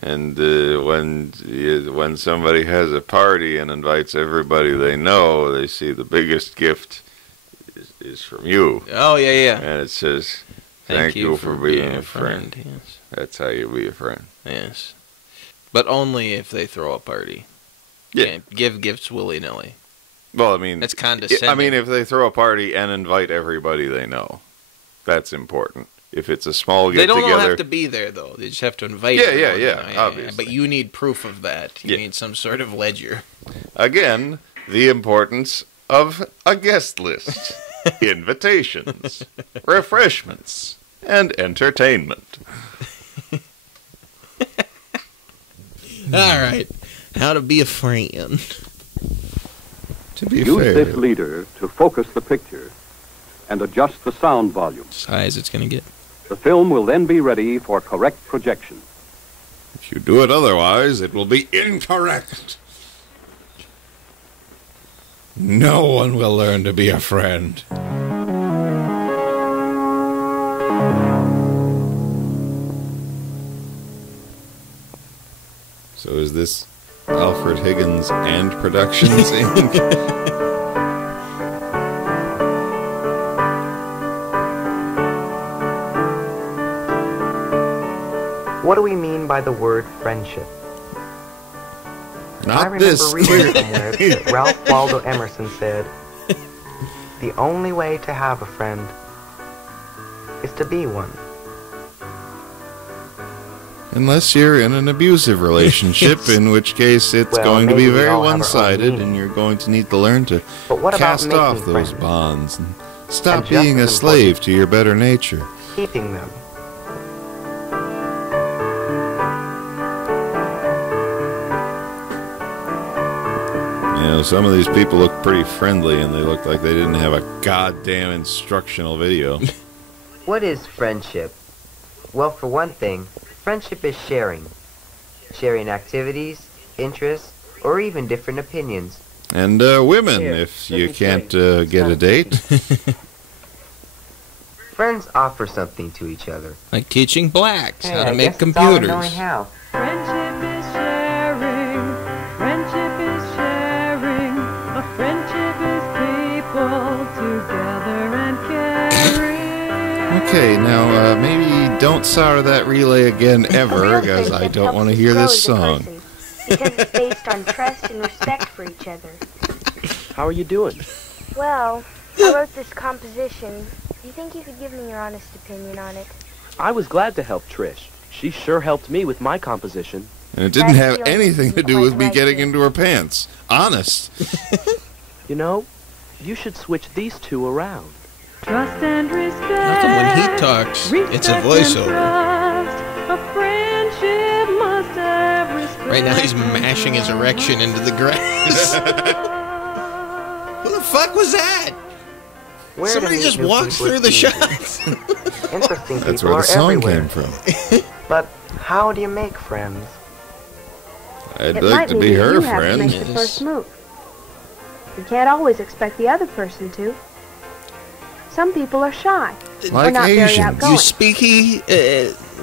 And when somebody has a party and invites everybody they know, they see the biggest gift is from you. Oh, yeah, yeah. And it says, thank you for being a friend. Yes. That's how you be a friend. Yes. But only if they throw a party. Yeah. Can't give gifts willy-nilly. Well, I mean... That's condescending. I mean, if they throw a party and invite everybody they know, that's important. If it's a small They get-together... don't all have to be there, though. They just have to invite Yeah, everyone, yeah, you know, obviously. But you need proof of that. You need some sort of ledger. Again, the importance of a guest list. Invitations, refreshments, and entertainment. All right. How to be a friend. To be Use fair... this leader to focus the picture and adjust the sound volume. As high as it's going to get. The film will then be ready for correct projection. If you do it otherwise, it will be incorrect. No one will learn to be a friend. So is this Alfred Higgins and Productions, Inc.? What do we mean by the word friendship? I Not remember this. reading somewhere that Ralph Waldo Emerson said, "The only way to have a friend is to be one." Unless you're in an abusive relationship, in which case it's Well, going to be maybe we very all have our own one-sided, meaning. and you're going to need to learn to But what about cast making off those friends? bonds and stop And just being a as slave to your better nature. Keeping them. You know, some of these people look pretty friendly, and they look like they didn't have a goddamn instructional video. What is friendship? Well, for one thing, friendship is sharing. Sharing activities, interests, or even different opinions. And women, Here, if let you me can't show you. get a date. Friends offer something to each other. Like teaching blacks Hey, how to I make guess it's all in computers. knowing how. Friendship is sharing. Friendship is sharing. A friendship is people together and caring. Okay, now maybe don't sour that relay again ever, Real because I friendship don't helps want to us hear grow this as a song. person, because it's based on trust and respect for each other. How are you doing? Well, I wrote this composition. Do you think you could give me your honest opinion on it? I was glad to help Trish. She sure helped me with my composition. And it didn't That have feeling anything to isn't do quite with me right getting here. into her pants. Honest. You know, you should switch these two around. Trust and respect. Nothing when he talks. It's a Respect and voiceover. trust. A friendship must have respect. Right now he's mashing his erection into the grass. Who the fuck was that? Where to Somebody meet just new walks people through the is easy. shots. Interesting That's people where are the song everywhere. came from. But how do you make friends? I'd It like might to be be that her you have to friend. make the first move. You can't always expect the other person to. Some people are shy or Like not very Asians. outgoing. You speaky?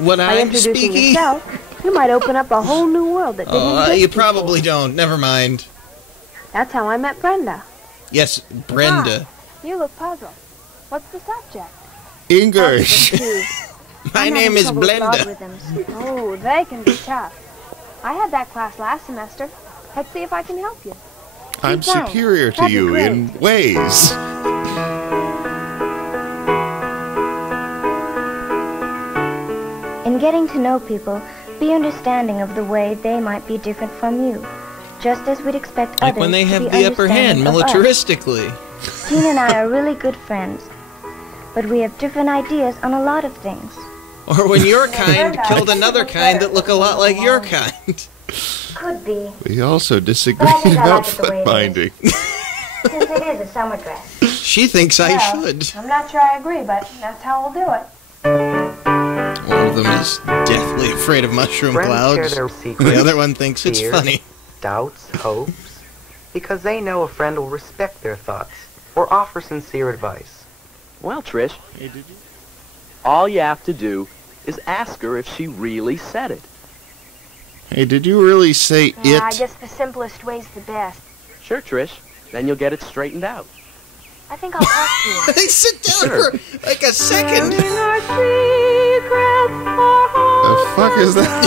What By I'm introducing speaky? yourself, you might open up a whole new world that didn't exist You before. probably don't. Never mind. That's how I met Brenda. Yes, Brenda. You look puzzled. What's the subject? English. My name is Blenda. Oh, they can be tough. I had that class last semester. Let's see if I can help you. I'm Keep going. superior to That'd be you great. in ways. In getting to know people, be understanding of the way they might be different from you, just as we'd expect Like others when they to have be the upper hand understanding of us. militaristically. Tina and I are really good friends, but we have different ideas on a lot of things. Or when your kind killed another kind that look a lot like your kind. Could be, We also disagree But I think I about like it the way foot it binding. since it is a summer dress. She thinks I should. I'm not sure I agree, but that's how we'll do it. One of them is deathly afraid of mushroom Friends share clouds. their secrets, The other one thinks it's fears, funny. doubts, hopes, because they know a friend will respect their thoughts or offer sincere advice. Well, Trish, all you have to do is ask her if she really said it. Hey, did you really say Yeah, I it? guess the simplest way's the best. Sure, Trish. Then you'll get it straightened out. I think I'll talk to you. They sit down for like a second. Sharing our secrets, our The hearts fuck is that?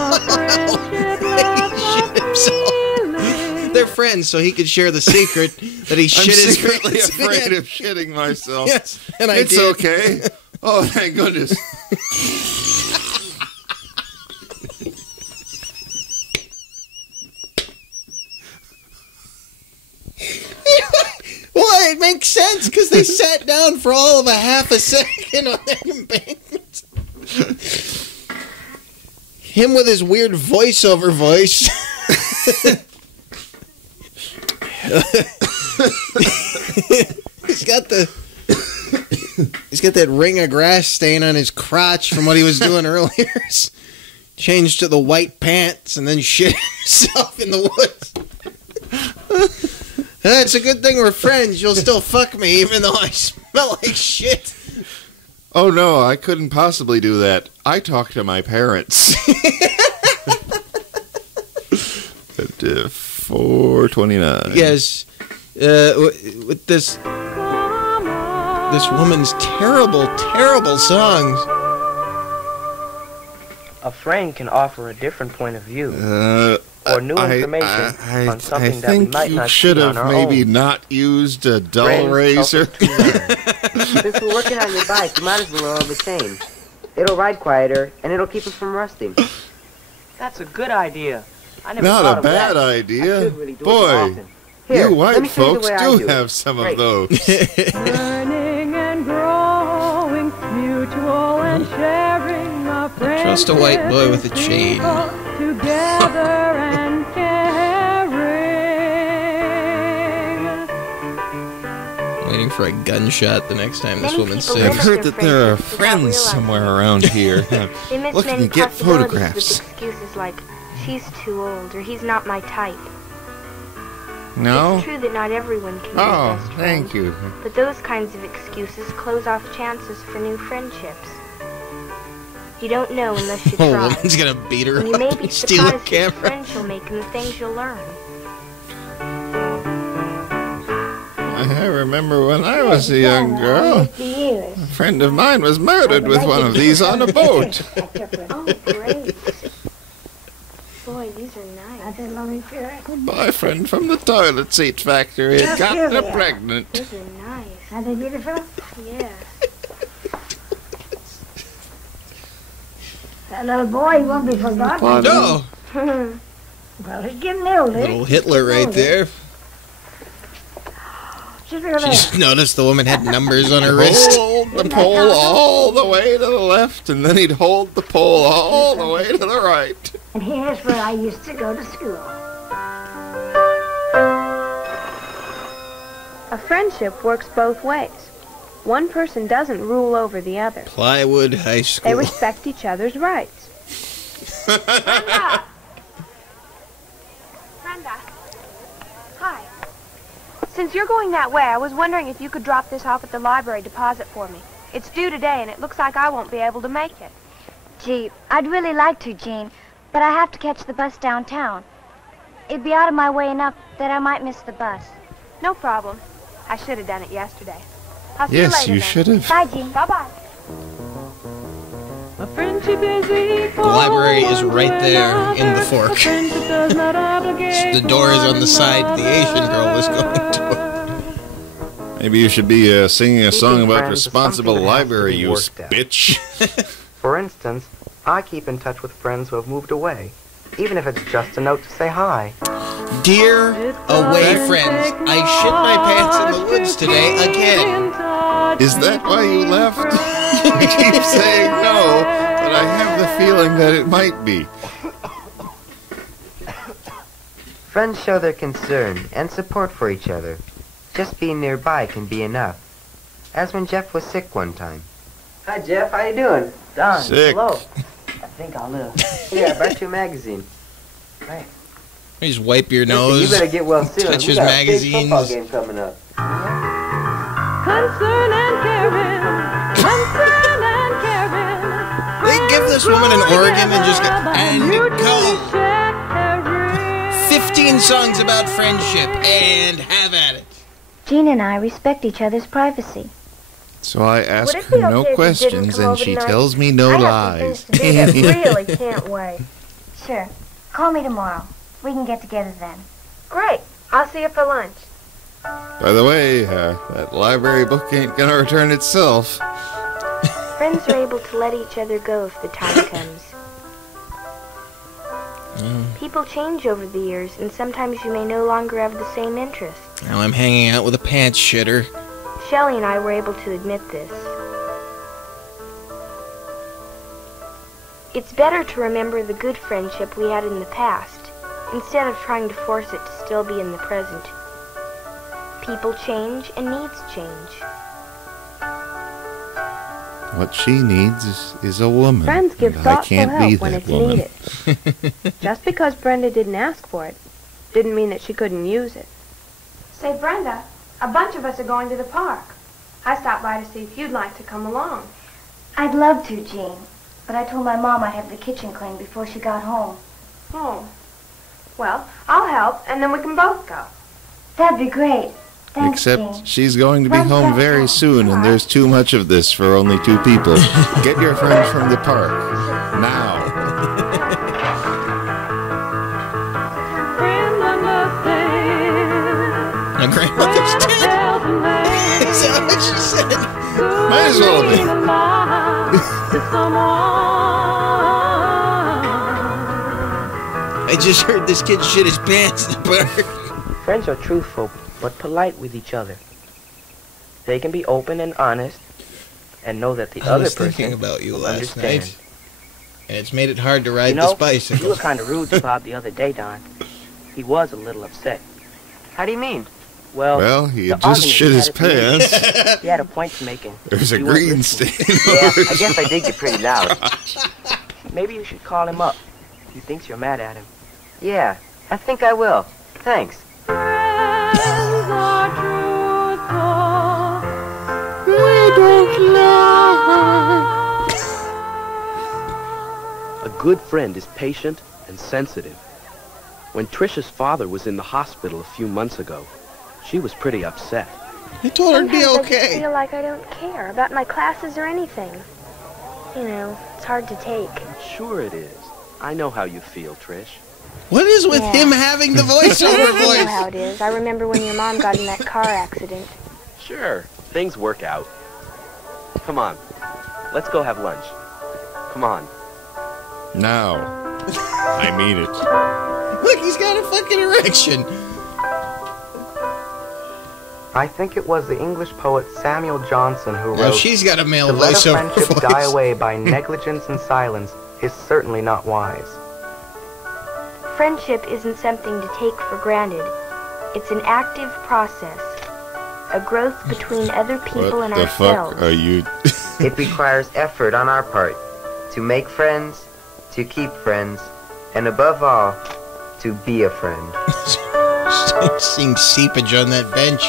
a friendship He left shit himself. feeling. They're friends, so he could share the secret that he I'm shit his secretly pants. afraid of shitting myself. Yes, and I It's did. okay. Oh, thank goodness. Well, it makes sense because they sat down for all of a half a second on that embankment. Him with his weird voiceover voice. He's got that ring of grass stain on his crotch from what he was doing earlier. Changed to the white pants and then shit himself in the woods. It's a good thing we're friends. You'll still fuck me even though I smell like shit. Oh no, I couldn't possibly do that. I talked to my parents. At 4:29. Yes, with this woman's terrible songs. A friend can offer a different point of view or new information on something that we might not see on our maybe own. not used a dull Friends razor. help us to learn. Since we're working on your bike, you might as well oil the chain. It'll ride quieter, and it'll keep it from rusting. That's a good idea. I never Not thought a of bad that. idea. I should really do it Boy, often. Here, you let white me show you the folks way I do do it. have some Great. of those. Learning and growing, mutual and sharing a friendship. Trust a white boy with a chain. Together and caring. Waiting for a gunshot the next time this Many woman people sings. I've limit heard their that there are friendships without friends realizing somewhere it. around here. They miss Look, many you get possibilities photographs. with excuses like, she's too old, or he's not my type. No? It's true that not everyone can be Oh, best friends, thank you. but those kinds of excuses close off chances for new friendships. You don't know unless you Oh, try. woman's gonna beat her And you up may be and steal a surprised at the camera. friends you'll make and the things you'll learn. I remember when I was a young girl, a friend of mine was murdered with one of these on a boat. Oh, great. Boy, these are nice. A boyfriend from the toilet seat factory had gotten her pregnant. These are nice. Are they beautiful? Yeah. That little boy won't be forgotten. No! Well, he's getting older. Little Hitler right there. Just look at You that. just noticed the woman had numbers on her wrist. Hold the pole all the way to the left, and then he'd hold the pole all the way to the right. And here's where I used to go to school. A friendship works both ways. One person doesn't rule over the other. Plywood High They School. respect each other's rights. Brenda! Brenda. Hi. Since you're going that way, I was wondering if you could drop this off at the library deposit for me. It's due today, and it looks like I won't be able to make it. Gee, I'd really like to, Jean, but I have to catch the bus downtown. It'd be out of my way enough that I might miss the bus. No problem. I should have done it yesterday. I'll see Yes, you you later should have. Bye, Jean. Bye-bye. A friendship is equal. The library is right there in the A fork. friendship does not obligate The door is on the side one the Asian girl was another. going to. Maybe you should be singing a song Keeping about friends is responsible something that has to library be use, worked out. bitch. For instance, I keep in touch with friends who have moved away, even if it's just a note to say hi. Dear away friends, I shit my pants in the woods today again. Is that why you left? You keep saying no, but I have the feeling that it might be. Friends show their concern and support for each other. Just being nearby can be enough. As when Jeff was sick one time. Hi, Jeff. How you doing? Don, Sick. hello. I think I'll live. Here, I brought you a magazine. Thanks. You just wipe your Listen, nose. you better get well soon. touch We his got a big magazines. football game coming up. Concern and caring. Concern and caring. They give this woman an organ and just go, and sing songs about friendship and have at it. Jean and I respect each other's privacy. So I ask her no questions, and she tells me no lies. Really can't wait. Sure. Call me tomorrow. We can get together then. Great. I'll see you for lunch. By the way, that library book ain't gonna return itself. Friends are able to let each other go if the time comes. People change over the years, and sometimes you may no longer have the same interests. Now I'm hanging out with a pants shitter. Shelley and I were able to admit this. It's better to remember the good friendship we had in the past, instead of trying to force it to still be in the present. People change and needs change. What she needs is a woman. Friends give and I thoughtful can't be help when that it's woman. needed. Just because Brenda didn't ask for it, didn't mean that she couldn't use it. Say, Brenda, a bunch of us are going to the park. I stopped by to see if you'd like to come along. I'd love to, Jean. But I told my mom I'd have the kitchen cleaned before she got home. Oh. Well, I'll help, and then we can both go. That'd be great. Thanks, Except Jean. she's going to be Friends home got very home. soon, and there's too much of this for only 2 people. Get your friends from the park. Now. My grandmother's dead. Is that what she said? Might as well be. I just heard this kid shit his pants in the park. Friends are truthful, but polite with each other. They can be open and honest, and know that the I other was person thinking about you will last understand. night, and it's made it hard to ride You know, this bicycle. you were kind of rude to Bob the other day, Don. He was a little upset. How do you mean? Well, He the had just argument shit we his had at the meeting, pants. He had a point to make. There's a You weren't green listening. stain. Yeah, I guess I did get pretty loud. Maybe you should call him up. He thinks you're mad at him. Yeah, I think I will. Thanks. A good friend is patient and sensitive. When Trisha's father was in the hospital a few months ago, she was pretty upset. I told her to be Sometimes I just okay. feel like I don't care about my classes or anything. You know, it's hard to take. Sure it is. I know how you feel, Trish. What is with Yeah. him having the You voiceover know how voice? it is. I remember when your mom got in that car accident. Sure, things work out. Come on, let's go have lunch. Come on. Now. I mean it. Look, he's got a fucking erection. I think it was the English poet Samuel Johnson who Now wrote, she's got a male "To let a voiceover friendship voice. die away by negligence and silence is certainly not wise." Friendship isn't something to take for granted. It's an active process. A growth between other people What and the ourselves. fuck are you... It requires effort on our part to make friends, to keep friends, and above all, to be a friend. Seeing seepage on that bench.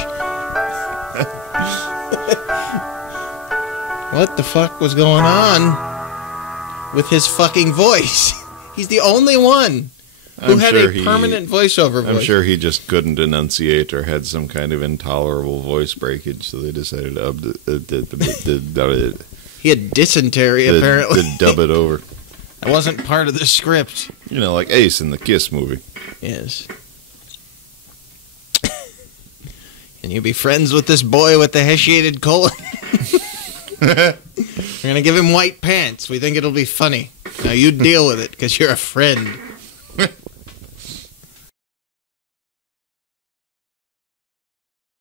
What the fuck was going on with his fucking voice? He's the only one who had a permanent voiceover voice. I'm sure he just couldn't enunciate or had some kind of intolerable voice breakage, so they decided to He had dysentery, apparently. to dub it over. That wasn't part of the script. You know, like Ace in the Kiss movie. Yes. Can you be friends with this boy with the heshiated colon? We're going to give him white pants. We think it'll be funny. Now you deal with it, because you're a friend.